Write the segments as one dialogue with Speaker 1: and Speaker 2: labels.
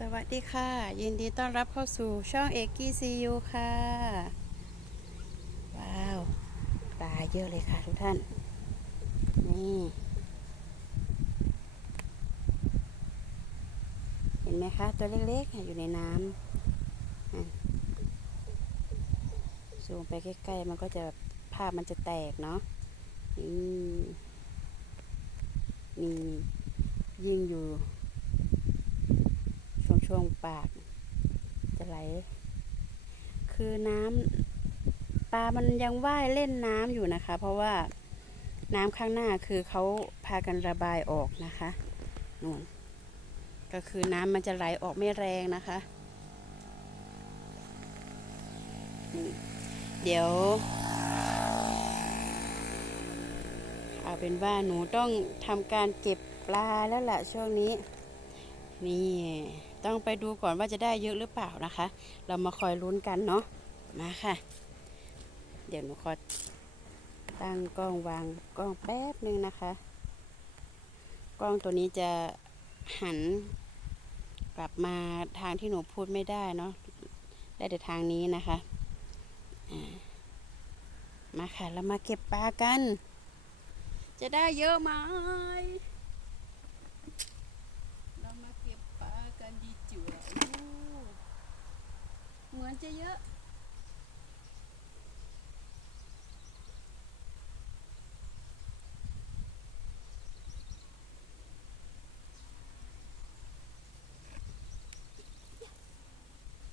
Speaker 1: สวัสดีค่ะ ยินดีต้อนรับเข้าสู่ช่องเอกกี้ซียูค่ะ ว้าวปลาเยอะเลยค่ะทุกท่าน นี่ เห็นไหมคะ ตัวเล็กๆ อยู่ในน้ำซูมไปใกล้ๆ มันก็จะภาพมันจะแตกเนาะนี่มียิงอยู่ ช่วงปากจะไหล คือน้ำปลามันยังว่ายเล่นน้ำอยู่นะคะ เพราะว่าน้ำข้างหน้าคือเขาพากันระบายออกนะคะนู่นก็คือน้ำมันจะไหลออกไม่แรงนะคะเดี๋ยว เอาเป็นว่าหนูต้องทำการเก็บปลาแล้วล่ะช่วงนี้ นี่ ต้องไปดูก่อนว่าจะได้เยอะหรือเปล่านะคะ เรามาคอยลุ้นกันเนาะมาค่ะ เดี๋ยวหนูขอตั้งกล้องวางกล้องแป๊บนึงนะคะ กล้องตัวนี้จะหันกลับมาทางที่หนูพูดไม่ได้เนาะได้แต่ทางนี้นะคะมาค่ะเรามาเก็บปลากัน จะได้เยอะไหม เรามาเก็บปลากันดีจัวอู้ เหมือนจะเยอะ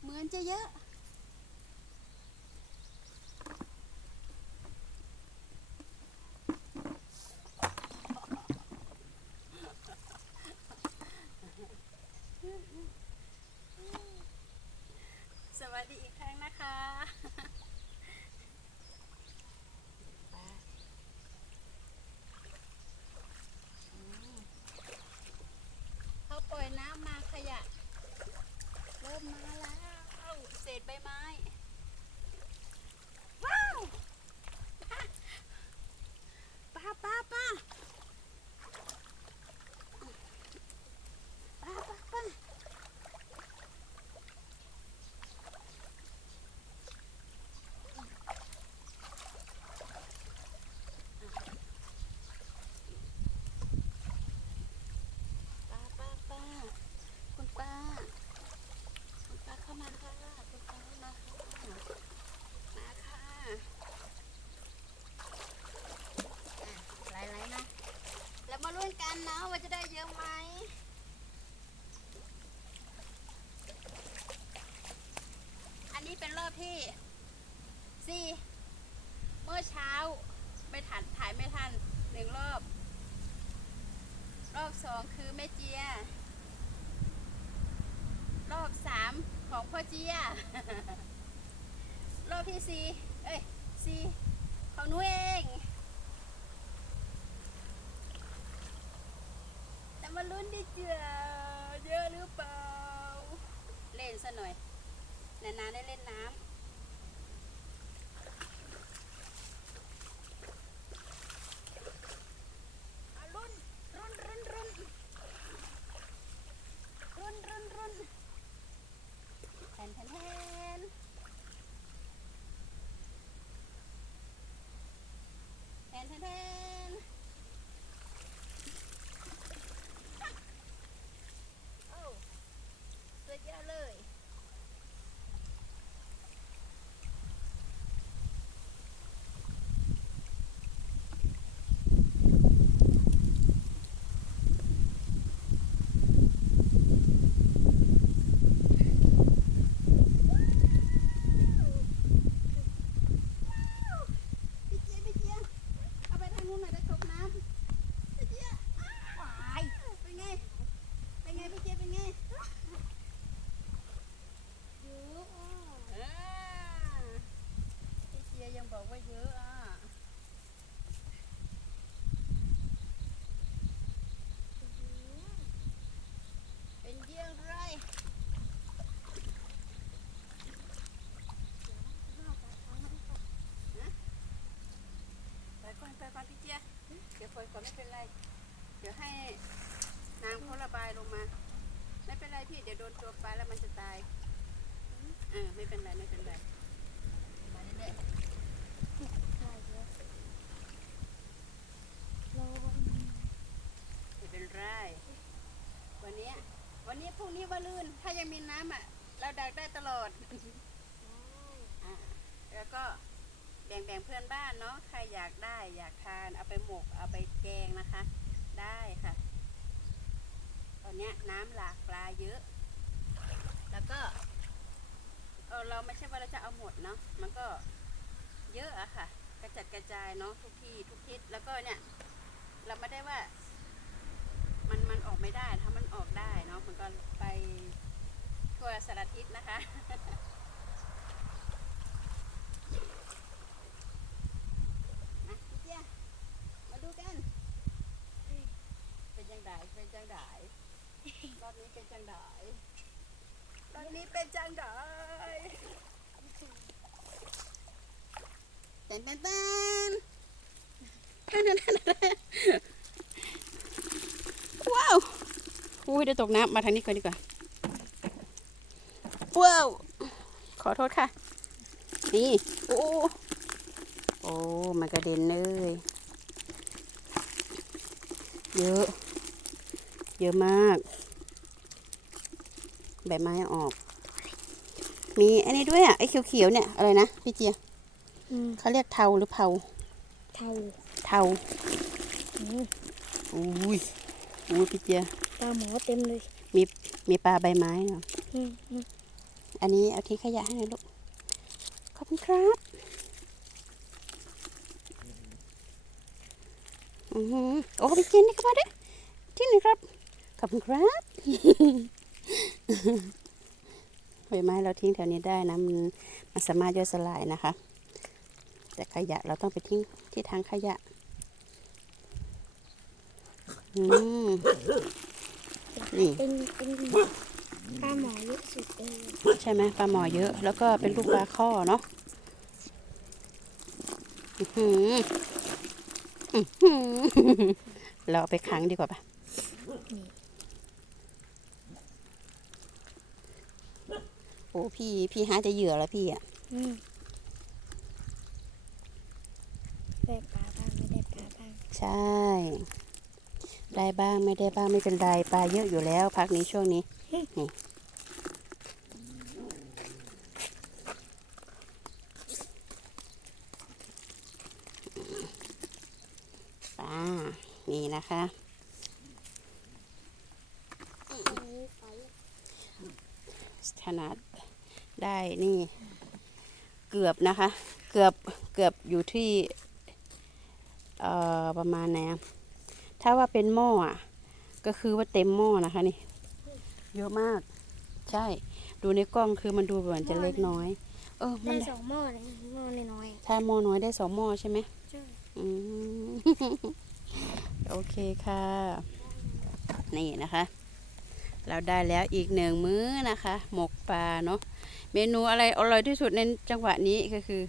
Speaker 1: เหมือนจะเยอะ สวัสดีอีกครั้งนะคะ เขาปล่อยน้ำมาขยะ เริ่มมาแล้ว เศษใบไม้ ว้าวป้าป้าป้าป้าป้าป้า ป้าป้าป้าคุณป้า คุณป้าเข้ามาค่ะ คุณป้าเข้ามาค่ะ มาค่ะอะไหลๆนะ แล้วมาลุ้นกันนะว่าจะได้เยอะไหม อันนี้เป็นรอบ ที่สี่เมื่อเช้าไม่ทันถ่ายไม่ทันหนึ่งรอบ รอบสองคือแม่เจีย รอบสามของพ่อเจีย รอบที่สี่เอ้ยสี่ของหนูเองแต่มาลุ้นดิเจียเยอะหรือเปล่า เล่นซะหน่อย นานๆได้เล่นน้ำเอาลุ้นรุ่นรุ่นรุ่น รุนรุนรุนแทนแทนแทนแทนแทนแทนโอ้สุดยอดเลย พี่เจี๊ยบพี่เจี๊ยบเอาไปทางนู้นหน่อยจะจมน้ำพี่เจี๊ยบวายเป็นไง เป็นไงพี่เจี๊ยบเป็นไงเยอะอะอ่าพี่เจี๊ยบยังบอกว่าเยอะอะเป็นเยี่ยงไร ไปก่อนไปก่อนพี่เจี๊ยบ เคยวปล่อยก่อนไม่เป็นไร เดี๋ยวให้น้ำเขาระบายลงมา ไม่เป็นไรพี่เดี๋ยวโดนตัวเออไม่เป็นไรไม่เป็นไรมาเรื่อย
Speaker 2: ใช่เยอะโลน
Speaker 1: ๆไม่เป็นไรวันนี้วันนี้พรุ่งนี้ว่าลื่น ถ้ายังมีน้ำอะ เราดักได้ตลอดอ่าแล้วก็ บ่งเพื่อนบ้านเนาะใครอยากได้อยากทานเอาไปหมกเอาไปแกงนะคะ ได้ค่ะ ตอนเนี้ยน้ำหลากปลาเยอะ แล้วก็เออเราไม่ใช่ว่าเราจะเอาหมดเนาะมันก็เยอะอะค่ะ กระจัดกระจายเนาะทุกที่ทุกทิศแล้วก็เนี่ย เราไม่ได้ว่า มันมันออกไม่ได้ถ้ามันออกได้เนาะมันก็ไปทั่วสารทิศนะคะ มาพี่เจียมาดูกัน เป็นยังไงเป็นจังไดร อบนี้เป็นจังไดรอบนี้เป็นจังไดเต้นเต้นเต้นว้าวอุ้ยเดี๋ยวตกน้ำมาทางนี้ก่อนดีกว่า ว้าว ขอโทษค่ะ นี่ โอ้ โอ้มันกระเด็นเลย เยอะ เยอะมาก ใบไม้ออก มีอันนี้ด้วยอะไอ้เขียวๆเนี่ยอะไรนะพี่เจีย
Speaker 2: อืม
Speaker 1: เขาเรียกเทาหรือเผา
Speaker 2: เท่า
Speaker 1: เทา
Speaker 2: อืม
Speaker 1: อุ้ยอุ้ยพี่เจีย
Speaker 2: ปลาหมอเต็มเลย
Speaker 1: มีปลาใบไม้เนาะ
Speaker 2: อืมอืม
Speaker 1: อันนี้เอาทิ้งขยะให้หน่อยลูกขอบคุณครับอือหือโอ้พี่เจนนี่เข้ามาด้วยที่หนึ่งครับขอบคุณครับ ใบไม้เราทิ้งแถวนี้ได้นะมันมันสามารถย่อยสลายนะคะ แต่ขยะเราต้องไปทิ้งที่ทางขยะอืมนี่
Speaker 2: เป็นเป็นปลาหมอเยอะสุดเลย
Speaker 1: ใช่ไหมปลาหมอเยอะ แล้วก็เป็นลูกปลาข้อเนาะอื้อหืออื้อหือเราเอาไปขังดีกว่าปะ โอ้พี่พี่หาจะเหยื่อแล้วพี่อะ
Speaker 2: อืมได้ปลาบ้างไม่ได้ปลาบ้าง
Speaker 1: ใช่ ได้บ้างไม่ได้บ้างไม่เป็นไรปลาเยอะอยู่แล้วพักนี้ช่วงนี้นี่ปลานี่นะคะ
Speaker 2: อันนี้ปลา
Speaker 1: ขนาด ได้นี่ เกือบนะคะ เกือบเกือบอยู่ที่เอ่อประมาณไหนอะถ้าว่าเป็นหม้ออะ ก็คือว่าเต็มหม้อนะคะนี่ เยอะมาก ใช่ ดูในกล้องคือมันดูเหมือนจะเล็กน้อย เออ มั
Speaker 2: ได้
Speaker 1: น
Speaker 2: สองหม้อเลยหม้อน้อย
Speaker 1: ถ้าหม้อน้อยได้สองหม้อใช่ไหม
Speaker 2: ๆใช่
Speaker 1: อืม โอเคค่ะ นี่นะคะ เราได้แล้วอีกหนึ่งมื้อนะคะ หมกปลาเนาะ เมนูอะไรอร่อยที่สุดในจังหวะนี้ก็คือ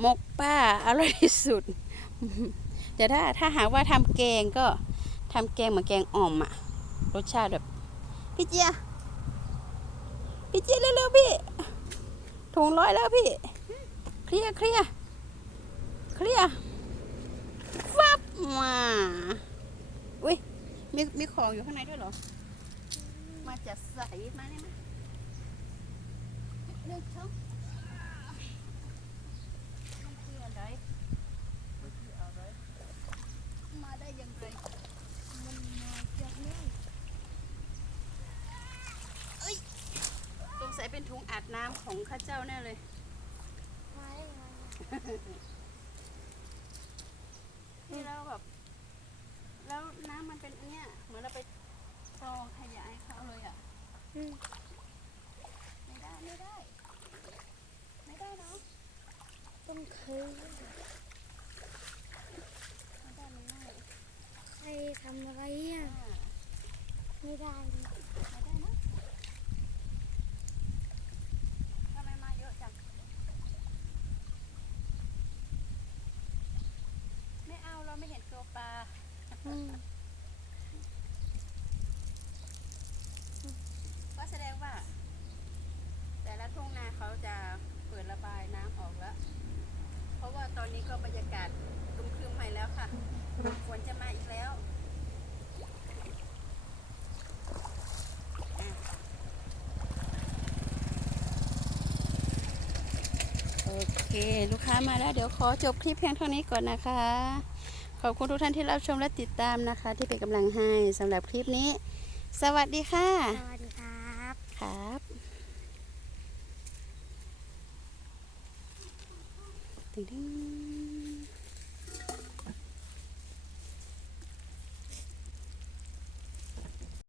Speaker 1: หมกปลาอร่อยที่สุด แต่ถ้าถ้าหากว่าทำแกงก็ทำแกงเหมือนแกงอ่อมอะรสชาติแบบพี่เจียพี่เจียเร็วๆพี่ถุงร้อยแล้วพี่ เคลียเคลียเคลียฟับมาอุ้ยมีมีของอยู่ข้างในด้วยเหรอ มาจัดใส่มาเนี่ยมา เลือกช่องมันคืออะไรมันคืออะไร มาได้อยังไง
Speaker 2: มันมาจากนี่
Speaker 1: สงสัยเป็นถุงอัดน้ำของข้าเจ้าแน่เลย
Speaker 2: มาได้ไง
Speaker 1: นี่เราแบบ แล้วน้ำมันเป็นอันเนี้ยเหมือนเราไปกรองขยะให้เขาเลยอะ
Speaker 2: อืม
Speaker 1: ไม่ได้ไม่ได้ ไม่ได้เนาะ
Speaker 2: ต้องเคย
Speaker 1: ไม่ได้มันง่าย
Speaker 2: ใครทำอะไรอะ
Speaker 1: อ่า
Speaker 2: ไม่ได้เลย
Speaker 1: ไม่ได้นะทำไมมาเยอะจัง ไม่เอาเราไม่เห็นตัวปลา ก็แสดงว่า แต่ละทุ่งนาเขาจะเปิดระบายน้ำออกแล้ว เพราะว่าตอนนี้ก็บรรยากาศครึมๆใหม่แล้วค่ะฝนจะมาอีกแล้วอะโอ เค ลูกค้ามาแล้ว เดี๋ยวขอจบคลิปเพียงเท่านี้ก่อนนะคะ ขอบคุณทุกท่านที่รับชมและติดตามนะคะ ที่เป็นกำลังให้สำหรับคลิปนี้ สวัสดีค่ะ
Speaker 2: สวัสดีครับ
Speaker 1: ครับตึงๆ